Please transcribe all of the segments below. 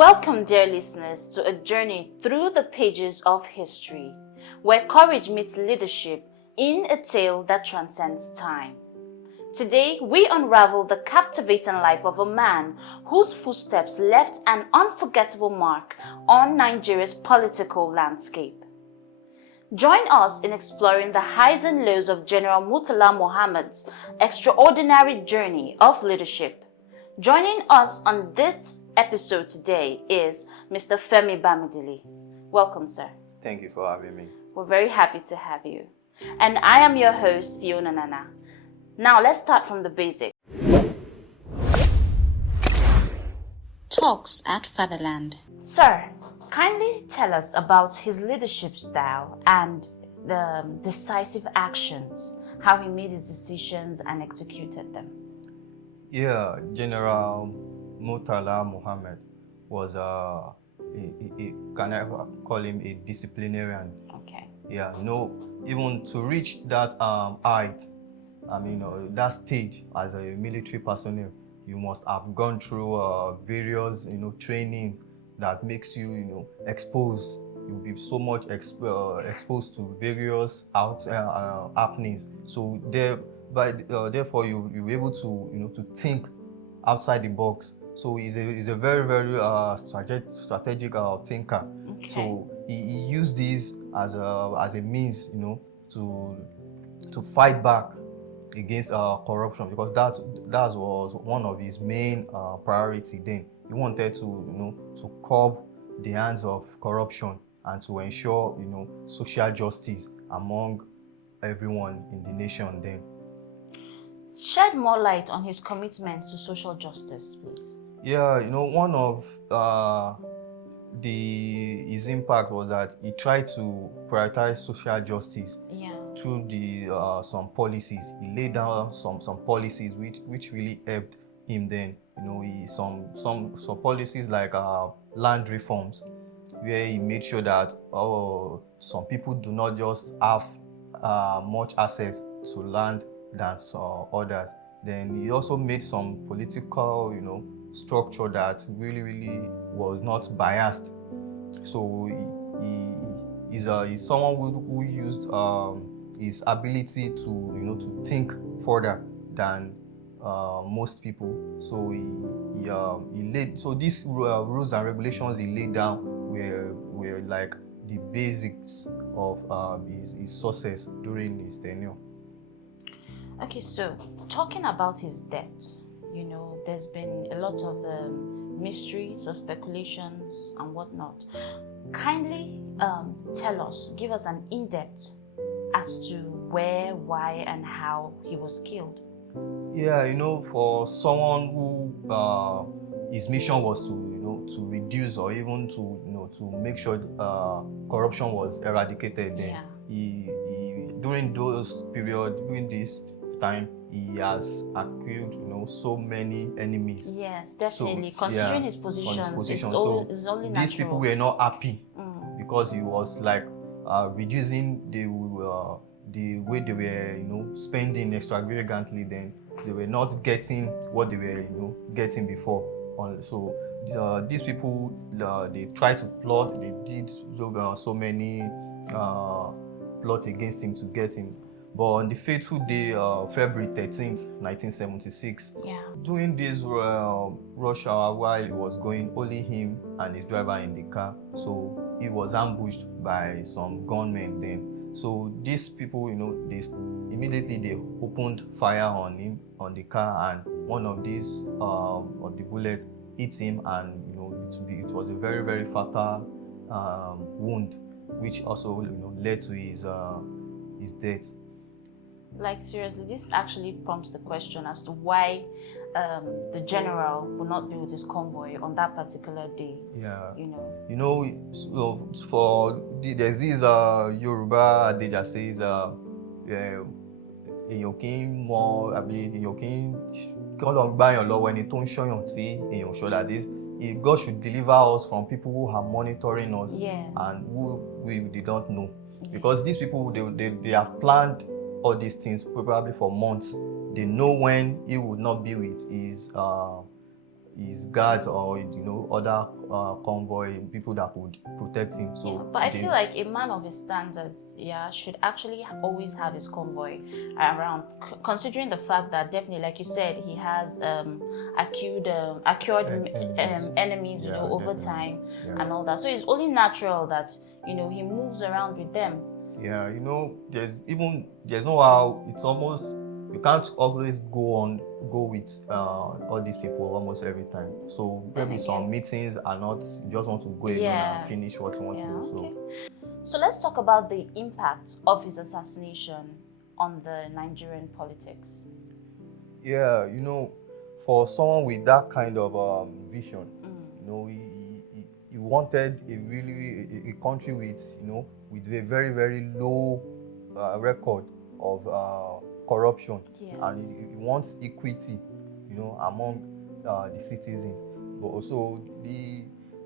Welcome, dear listeners, to a journey through the pages of history, where courage meets leadership in a tale that transcends time. Today, we unravel the captivating life of a man whose footsteps left an unforgettable mark on Nigeria's political landscape. Join us in exploring the highs and lows of General Murtala Muhammed's extraordinary journey of leadership. Joining us on this episode today is Mr. Femi Bamidele. Welcome, sir. Thank you for having me. We're very happy to have you. And I am your host, Fiona Nana. Now, let's start from the basics. Talks at Fatherland. Sir, kindly tell us about his leadership style and the decisive actions, how he made his decisions and executed them. Yeah, General Murtala Muhammed was can I call him a disciplinarian? Okay. Yeah, even to reach that height, that stage as a military personnel, you must have gone through various, training that makes you, exposed. You'll be so much exposed to various happenings. So therefore, you'll be able to, to think outside the box. So he's a very, very strategic thinker. Okay. So he used this as a means, to fight back against corruption, because that was one of his main priority then. He wanted to curb the hands of corruption and to ensure social justice among everyone in the nation then. Shed more light on his commitments to social justice, please. Yeah, one of his impact was that he tried to prioritize social justice. Yeah. Through some policies. He laid down some policies which really helped him then. Some policies like land reforms, where he made sure that some people do not just have much access to land than others. Then he also made some political, structure that really was not biased. So he's someone who used his ability to think further than most people. So he laid, so these rules and regulations he laid down were like the basics of his success during his tenure. Okay, so talking about his death, there's been a lot of mysteries or speculations and whatnot. Kindly tell us, give us an in-depth as to where, why, and how he was killed. Yeah, for someone who his mission was to reduce or even to make sure corruption was eradicated. Then he during this time, he has accrued so many enemies. Yes, definitely. So, considering his positions, it's only natural. These people were not happy because he was like reducing the way they were spending extravagantly. Then they were not getting what they were getting before. So these people they tried to plot. They did so many plots against him to get him. But on the fateful day, February 13th, 1976, during this rush hour, while he was going, only him and his driver in the car, so he was ambushed by some gunmen then. So these people, they immediately opened fire on him, on the car, and one of these of the bullets hit him, and it was a very, very fatal wound, which also led to his death. Like, seriously, this actually prompts the question as to why the general will not be with his convoy on that particular day. Yeah. There's this Yoruba adage that says, that is, if God should deliver us from people who are monitoring us and who we did not know. Because these people, they have planned all these things probably for months. They know when he would not be with his his guards or other convoy people that could protect him. So yeah, but I feel like a man of his standards, should actually always have his convoy around, considering the fact that definitely, like you said, he has acquired enemies, over time and all that. So it's only natural that he moves around with them. Yeah, there's no how, it's almost, you can't always go with all these people almost every time. So maybe some meetings are not, you just want to go alone and finish what you want to do. Okay. So let's talk about the impact of his assassination on the Nigerian politics. Yeah, for someone with that kind of vision, he wanted a country with with a very, very low record of corruption, and he wants equity, among the citizens. But also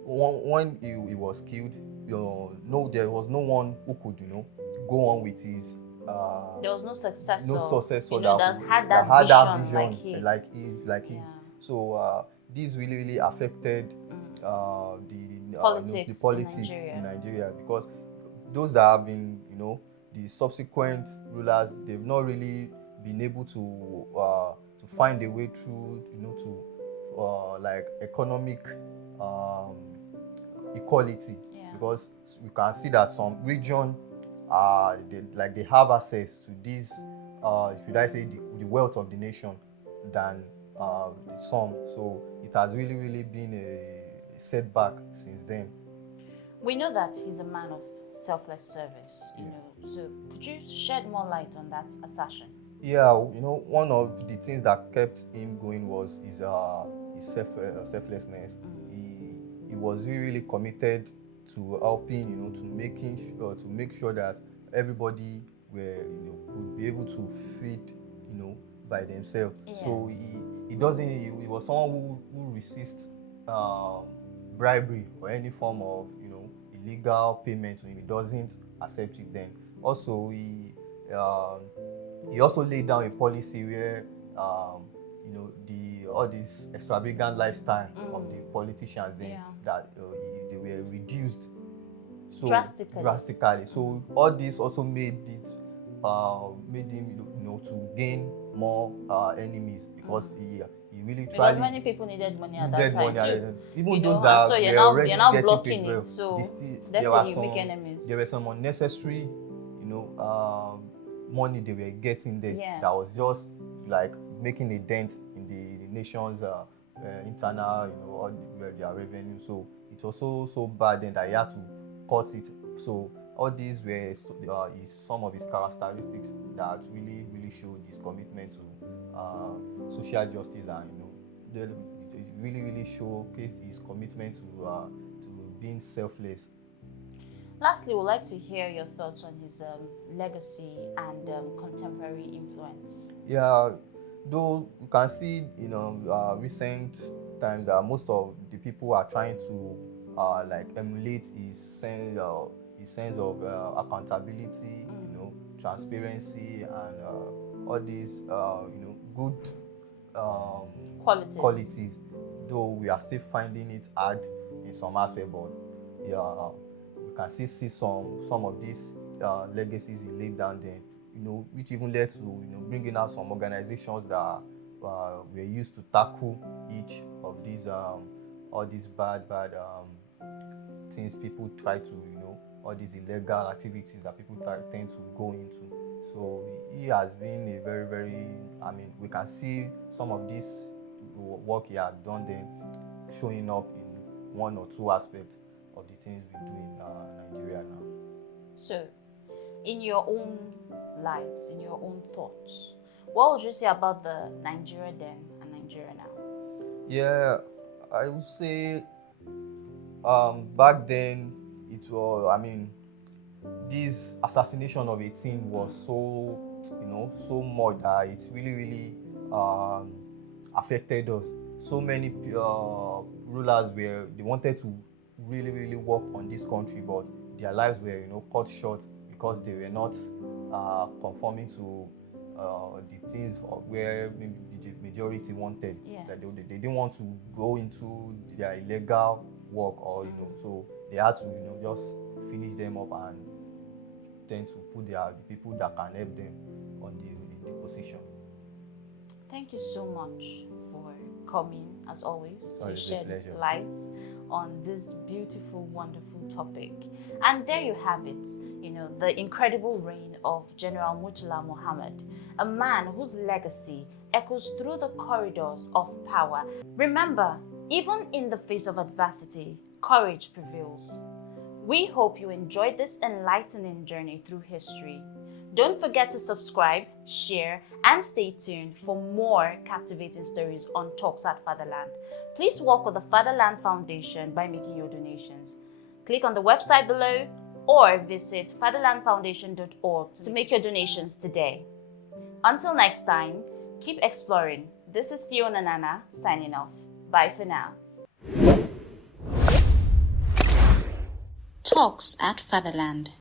when he was killed, there was no one who could go on with his. There was no successor. That had that vision like his. So this really affected the politics in Nigeria, because those that have been, the subsequent rulers, they've not really been able to find a way through, to like economic equality, because you can see that some region they have access to this should I say the wealth of the nation than some. So it has really been a setback since then. We know that he's a man of selfless service, so could you shed more light on that assertion? Yeah, one of the things that kept him going was his selflessness. He was really committed to helping, to make sure that everybody would be able to feed, by themselves. So he was someone who resists bribery or any form of illegal payment. He doesn't accept it. Then also he also laid down a policy where all this extravagant lifestyle of the politicians then that they were reduced so drastically. So all this also made him to gain more enemies, because he really tried. Because many people needed money at that time too. Even those that so you're now blocking it. So definitely you make enemies. There were some unnecessary, money they were getting there that was just like making a dent in the nation's internal, all their revenue. So it was so bad then that he had to cut it. So all these were some of his characteristics that really showed his commitment to social justice, and it really showcased his commitment to being selfless. Lastly, we'd like to hear your thoughts on his legacy and contemporary influence. Yeah, though you can see, recent times that most of the people are trying to like emulate his sense of accountability, transparency, and all these good qualities. Though we are still finding it hard in some aspects, but we can still see some of these legacies he laid down there, which even led to bringing out some organizations that were used to tackle each of these all these bad things people try to all these illegal activities that people tend to go into. So he has been a very, very, we can see some of this work he has done then showing up in one or two aspects of the things we do in Nigeria now. So, in your own light, in your own thoughts, what would you say about the Nigeria then and Nigeria now? Yeah, I would say back then it was, this assassination of 18 was so much that it really affected us. So many rulers they wanted to really work on this country, but their lives were cut short because they were not conforming to the things where maybe the majority wanted. Yeah. That they didn't want to go into their illegal work, or so they had to just finish them up and tend to put the people that can help them on the position. Thank you so much for coming, as always, to It's a shed pleasure. light on this beautiful, wonderful topic. And there you have it, the incredible reign of General Murtala Muhammed, a man whose legacy echoes through the corridors of power. Remember, even in the face of adversity, courage prevails. We hope you enjoyed this enlightening journey through history. Don't forget to subscribe, share, and stay tuned for more captivating stories on Talks at Fatherland. Please work with the Fatherland Foundation by making your donations. Click on the website below or visit fatherlandfoundation.org to make your donations today. Until next time, keep exploring. This is Fiona Nana signing off. Bye for now. Talks at Fatherland.